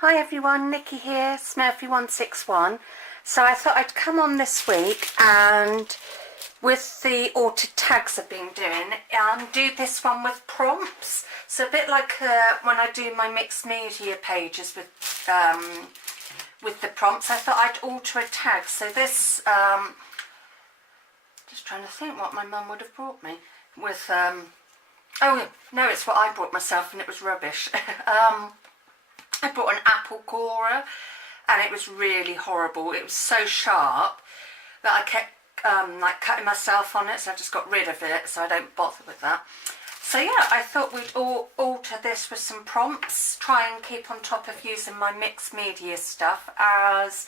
Hi everyone, Nikki here, Smurfy161. So I thought I'd come on this week and with the altered tags I've been doing, do this one with prompts. So a bit like when I do my mixed media pages with the prompts, I thought I'd alter a tag. So this, just trying to think what my mum would have brought me with, oh no, it's what I brought myself and it was rubbish. I bought an apple corer and it was really horrible. It was so sharp that I kept like cutting myself on it, so I just got rid of it, so I don't bother with that. So yeah, I thought we'd alter this with some prompts, try and keep on top of using my mixed media stuff, as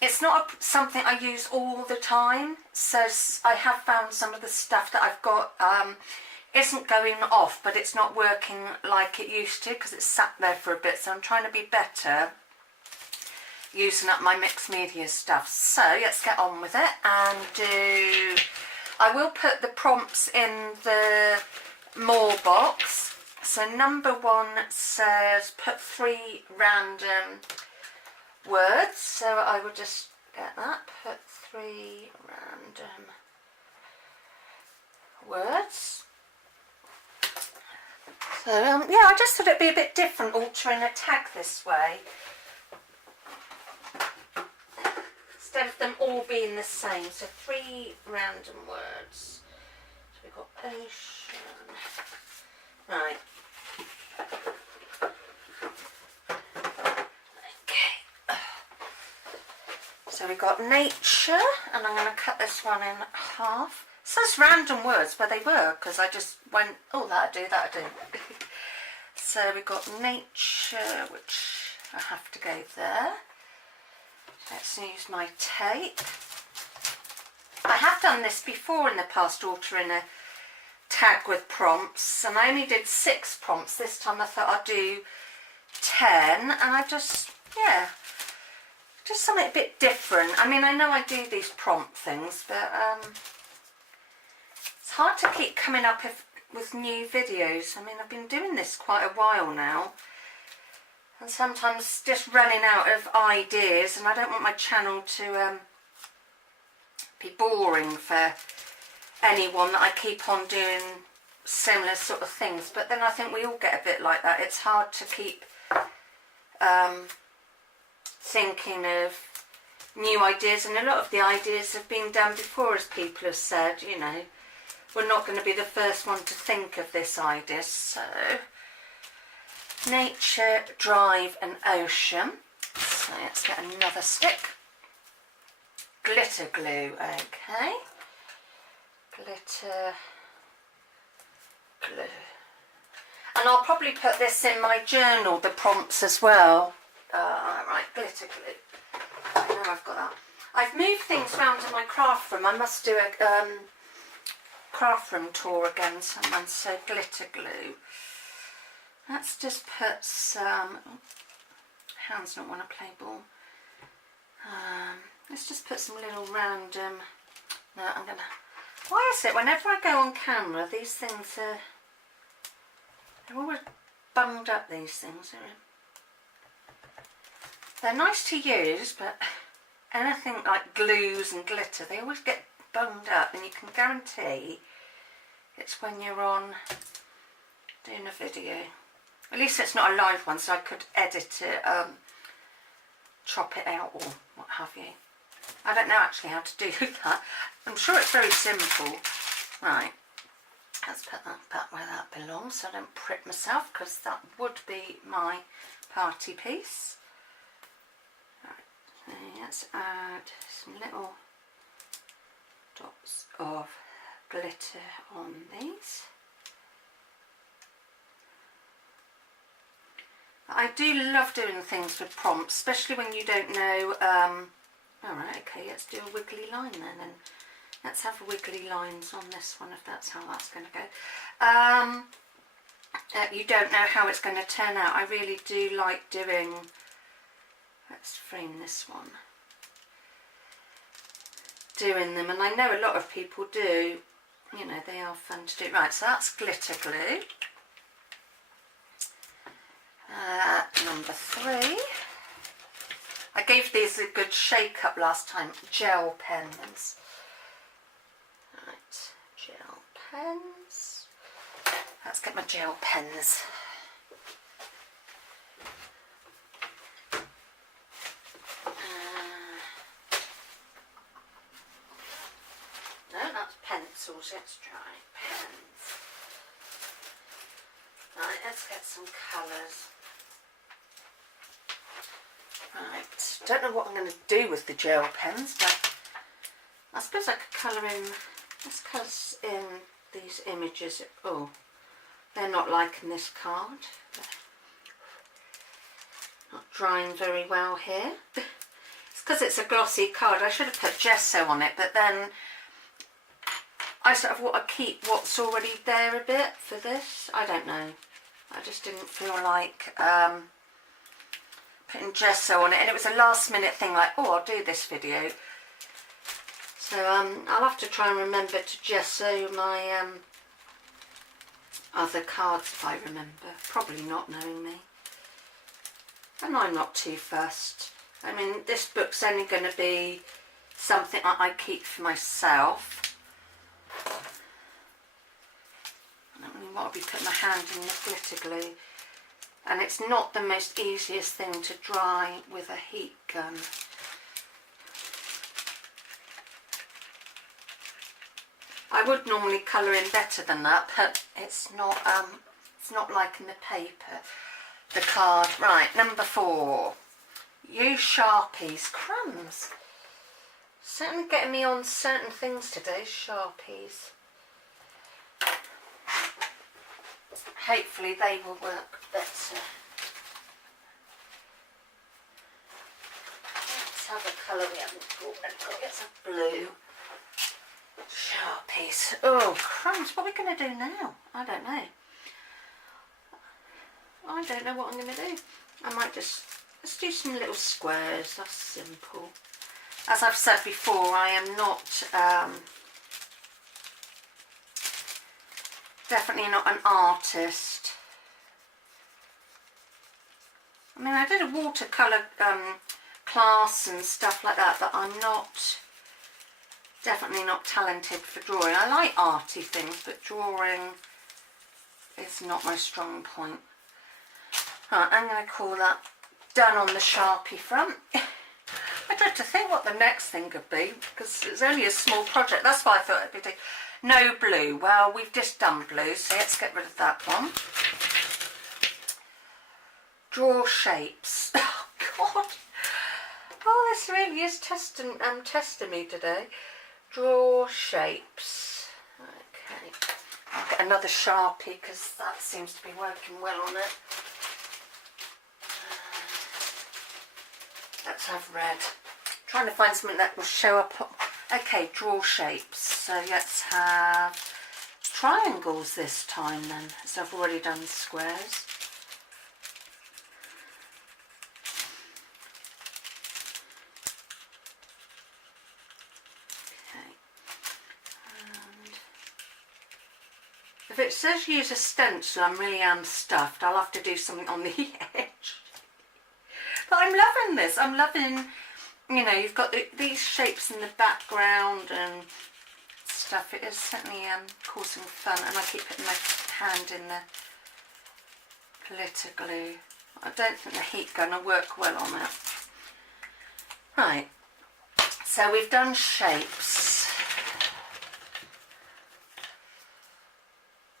it's not something I use all the time, so I have found some of the stuff that I've got isn't going off, but it's not working like it used to because it's sat there for a bit, so I'm trying to be better using up my mixed media stuff. So let's get on with it and I will put the prompts in the more box. So number 1 says put 3 random words, so I will just get that, put 3 random words. So yeah, I just thought it'd be a bit different altering a tag this way, instead of them all being the same. So 3 random words. So we've got ocean. Right. Okay. So we've got nature, and I'm going to cut this one in half. It says random words, but they were, because I just went, oh, that'll do, that'll do. So we've got nature, which I have to go there. Let's use my tape. I have done this before in the past, altering a tag with prompts, and I only did 6 prompts. This time I thought I'd do 10, and I just, yeah, just something a bit different. I mean, I know I do these prompt things, but it's hard to keep coming up with new videos. I mean, I've been doing this quite a while now, and sometimes just running out of ideas, and I don't want my channel to be boring for anyone that I keep on doing similar sort of things. But then I think we all get a bit like that. It's hard to keep thinking of new ideas, and a lot of the ideas have been done before, as people have said, you know. We're not going to be the first one to think of this idea. So nature, drive and ocean. So let's get another stick. Glitter glue, okay. Glitter glue. And I'll probably put this in my journal, the prompts as well. Right, glitter glue. I know I've got that. I've moved things around in my craft room. I must do a craft room tour again. Someone said glitter glue. Let's just put some, hands don't want to play ball. Let's just put some little random, no, I'm gonna, why is it whenever I go on camera these things are, they're always bunged up, these things. They're nice to use, but anything like glues and glitter, they always get bunged up, and you can guarantee it's when you're on doing a video. At least it's not a live one, so I could edit it, chop it out or what have you. I don't know actually how to do that. I'm sure it's very simple. Right, let's put that back where that belongs so I don't prick myself, because that would be my party piece. Right, so let's add some little dots of glitter on these. I do love doing things with prompts, especially when you don't know. Alright, okay, let's do a wiggly line then, and let's have wiggly lines on this one if that's how that's going to go. You don't know how it's going to turn out. I really do like doing, let's frame this one, doing them, and I know a lot of people do, you know, they are fun to do. Right, so that's glitter glue. number 3. I gave these a good shake up last time. Gel pens. Right, gel pens. Let's get my gel pens. No, that's pencils. Let's try pens. Right, let's get some colours. Right, don't know what I'm going to do with the gel pens, but I suppose I could colour in, let's colour in these images. Oh, they're not liking this card. They're not drying very well here. It's because it's a glossy card. I should have put gesso on it, but then I sort of want to keep what's already there a bit for this. I don't know. I just didn't feel like putting gesso on it, and it was a last minute thing, like, oh, I'll do this video. So I'll have to try and remember to gesso my other cards if I remember. Probably not, knowing me. And I'm not too fussed. I mean, this book's only going to be something I keep for myself. I don't really want to be putting my hand in the glitter glue. And it's not the most easiest thing to dry with a heat gun. I would normally colour in better than that, but it's not liking the paper, the card. Right, number 4. Use Sharpies. Crumbs. Certainly getting me on certain things today, Sharpies. Hopefully they will work better. Let's have a colour we haven't got. I've got to get some blue. Sharpies. Oh, crumbs. What are we going to do now? I don't know. I don't know what I'm going to do. I might just, let's do some little squares. That's simple. As I've said before, I am not, definitely not an artist. I mean, I did a watercolour class and stuff like that, but I'm not, definitely not talented for drawing. I like arty things, but drawing is not my strong point. Right, I'm going to call that done on the Sharpie front. I tried to think what the next thing could be, because it's only a small project. That's why I thought it'd be no blue. Well, we've just done blue, so let's get rid of that one. Draw shapes. Oh God! Oh, this really is testing me today. Draw shapes. Okay, I'll get another Sharpie because that seems to be working well on it. Let's have red. Trying to find something that will show up. Okay, draw shapes. So let's have triangles this time then, so I've already done squares. Okay. And if it says use a stencil, I'm really stuffed. I'll have to do something on the edge. But I'm loving this. I'm loving, you know, you've got these shapes in the background and stuff. It is certainly causing fun, and I keep putting my hand in the glitter glue. I don't think the heat gun will work well on it. Right, so we've done shapes.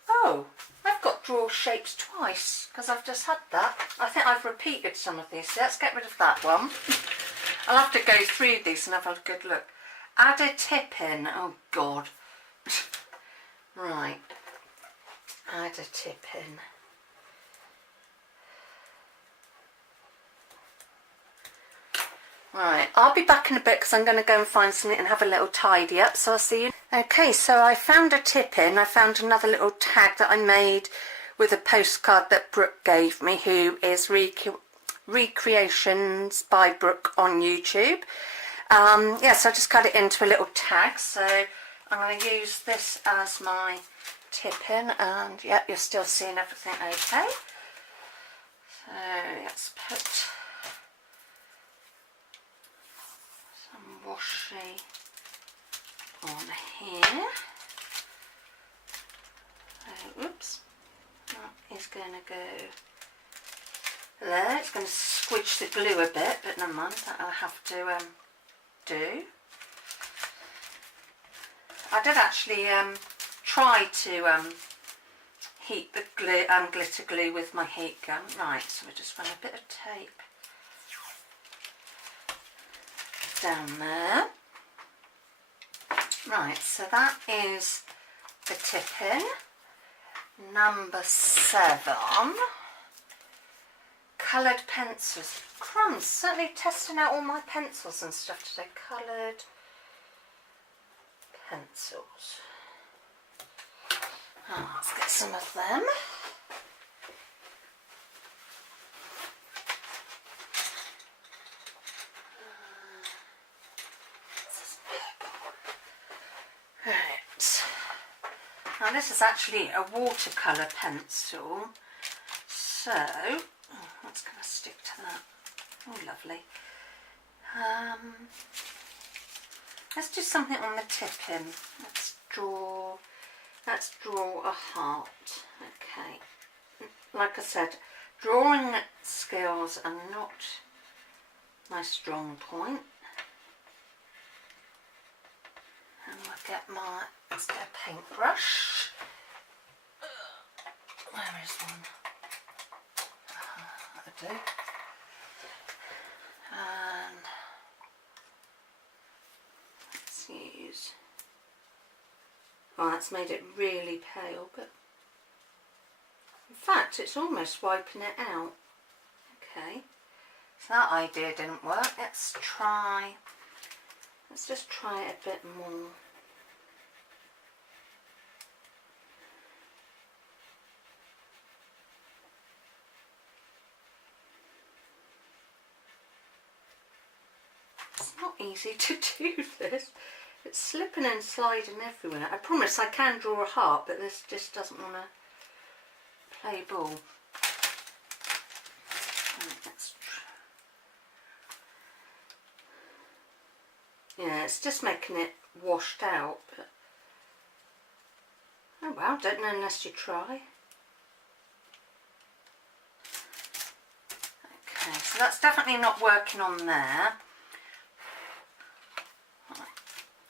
Oh, I've got draw shapes twice because I've just had that. I think I've repeated some of these, so let's get rid of that one. I'll have to go through these and have a good look. Add a tip in. Oh God. Right. Add a tip in. Right, I'll be back in a bit because I'm going to go and find something and have a little tidy up, so I'll see you. Okay, so I found a tip in. I found another little tag that I made with a postcard that Brooke gave me, who is Recreations by Brooke on YouTube. Yeah, so I just cut it into a little tag, so I'm going to use this as my tip in, and yeah, you're still seeing everything okay. So let's put some washi on here. Oops, that is going to go there. It's going to squidge the glue a bit, but never mind, that I'll have to do. I did actually try to heat the glue, glitter glue with my heat gun. Right, so we just run a bit of tape down there. Right, so that is the tip-in. Number 7. Coloured pencils. Crumbs, certainly testing out all my pencils and stuff today. Coloured pencils. Oh, let's get some of them. Right. Now this is actually a watercolour pencil. So, that's going to stick to that. Oh, lovely. Let's do something on the tip-in. Let's draw a heart. Okay. Like I said, drawing skills are not my strong point. And I'll get my, let's get a paintbrush. Where is one? That'll do. And let's use, oh, that's made it really pale, but in fact it's almost wiping it out. Okay, so that idea didn't work. Let's just try it a bit more. It's not easy to do this. It's slipping and sliding everywhere. I promise I can draw a heart, but this just doesn't want to play ball. Right, yeah, it's just making it washed out. But oh well, don't know unless you try. Okay, so that's definitely not working on there.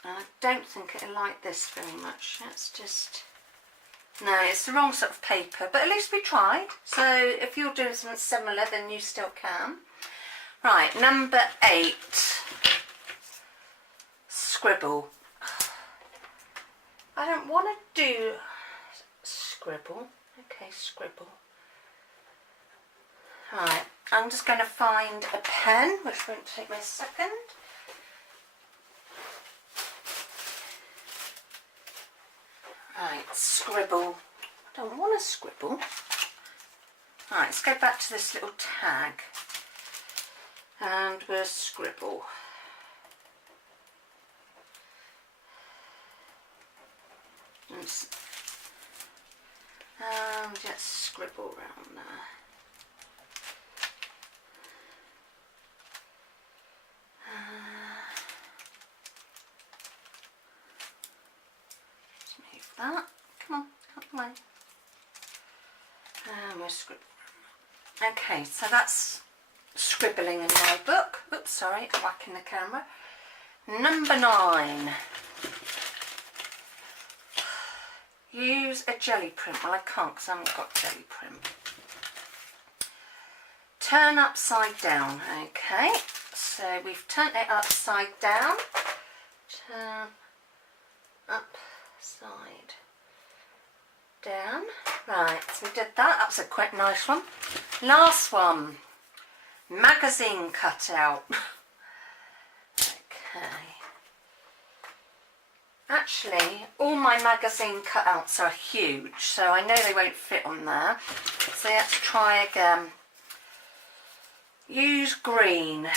I don't think it'll like this very much. It's just, no, it's the wrong sort of paper, but at least we tried. So if you're doing something similar, then you still can. Right, number 8, scribble. I don't want to do scribble. Okay, scribble. Right, I'm just going to find a pen, which won't take me a second. Right, scribble. I don't want to scribble. Right, let's go back to this little tag and we'll scribble. And just scribble around there. That. Come on, out the way. And we'll scribble. Okay, so that's scribbling in my book. Oops, sorry, I'm whacking the camera. Number 9. Use a jelly print. Well, I can't because I haven't got jelly print. Turn upside down. Okay, so we've turned it upside down. Turn upside down. Right, so we did that. That was a quite nice one. Last one. Magazine cutout. Okay. Actually, all my magazine cutouts are huge, so I know they won't fit on there. So let's try again. Use green.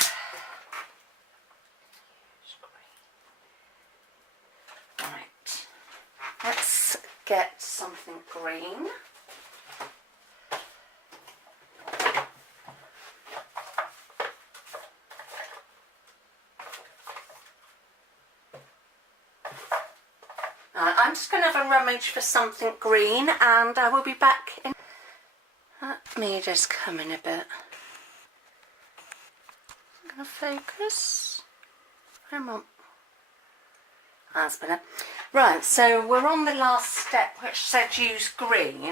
Right. Let's get something green. I'm just going to have a rummage for something green, and I will be back in. That media's coming a bit. I'm going to focus. Come on. That's better. Right, so we're on the last step, which said use green,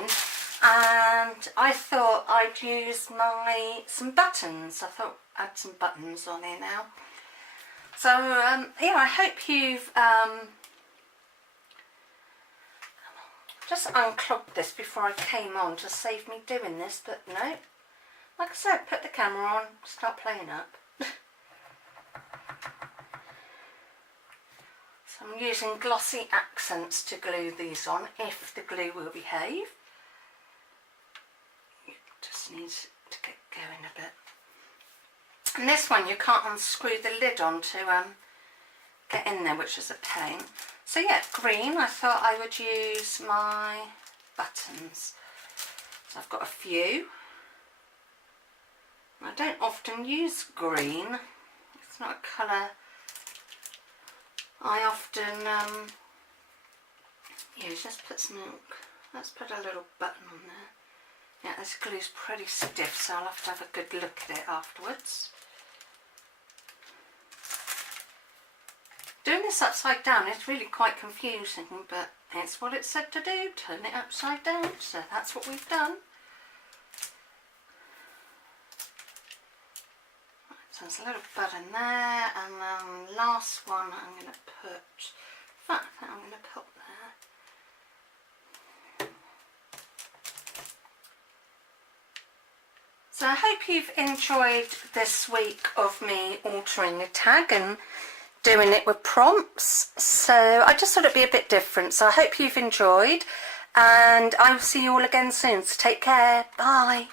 and I thought I'd use some buttons. I thought I'd add some buttons on here now. So yeah, I hope you've just unclogged this before I came on to save me doing this, but no. Like I said, put the camera on, start playing up. So I'm using glossy accents to glue these on, if the glue will behave. It just needs to get going a bit. And this one you can't unscrew the lid on to get in there, which is a pain. So yeah, green, I thought I would use my buttons. So I've got a few. I don't often use green. It's not a colour I often use. Let's put some milk. Let's put a little button on there. Yeah, this glue's pretty stiff, so I'll have to have a good look at it afterwards. Doing this upside down is really quite confusing, but it's what it said to do, turn it upside down, so that's what we've done. Right, so there's a little button there, and then last one I'm going to put, in fact I'm going to put there. So I hope you've enjoyed this week of me altering the tag and doing it with prompts. So I just thought it'd be a bit different. So I hope you've enjoyed, and I will see you all again soon. So take care. Bye.